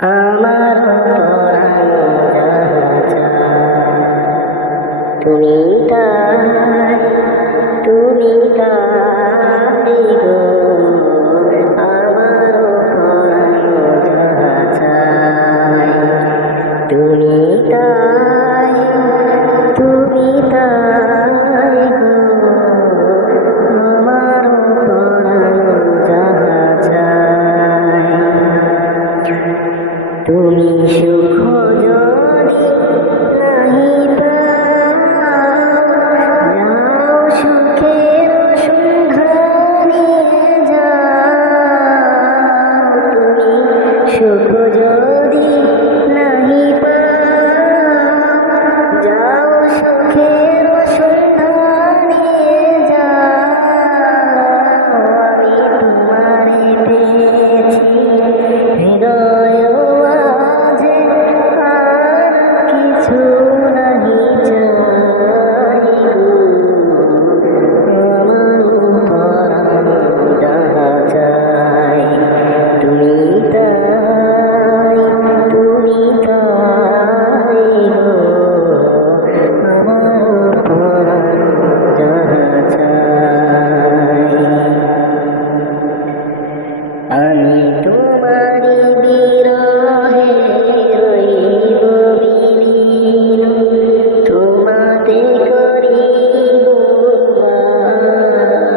আমার পরাণ যাহা তুমি তাই, তুমি তাই গো। আমার পরাণ যাহা চায় তুমি তাই, তুমি তাই গো। আমার পরাণ যাহা চায় তুমি সুখ যদি নাহি পাও, যাও সুখের সন্ধানে যাও। তুমি সুখ যদি নাহি পাও, যাও সুখের সন্ধানে যাও। আমি তোমারে পেয়েছি হৃদয় মাঝে, আর কিছু নাহি চাই গো। আমার পরাণ যাহা চায় তুমি তাই, তুমি তাই গো। আমার পরাণ যাহা চায় আমি তোমারি বিরহে রইব বিলীন, তোমাতে করিব বাস।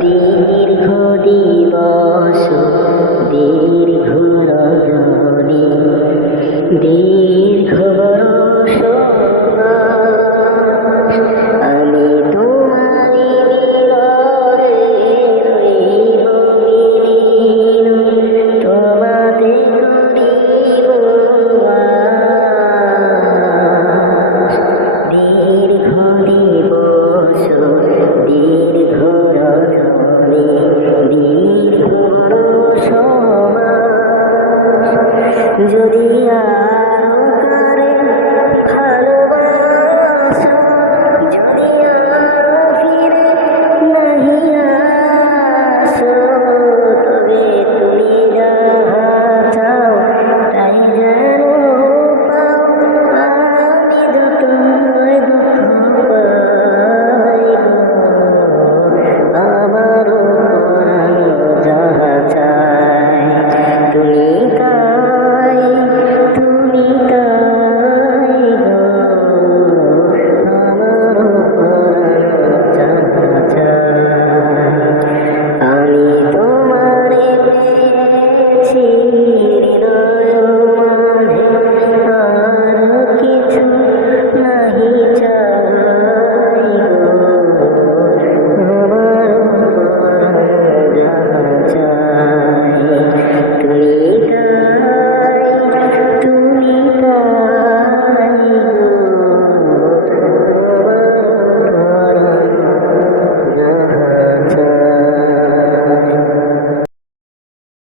দীর্ঘ দিবস দীর্ঘ রজনী, দীর্ঘ বরষ মাস। আমি তোমারি বিরহে রইব বিলীন, তোমাতে করিব বাস। দীর্ঘ দিবস দীর্ঘ রজনী, দীর্ঘ বরষ মাস। যদি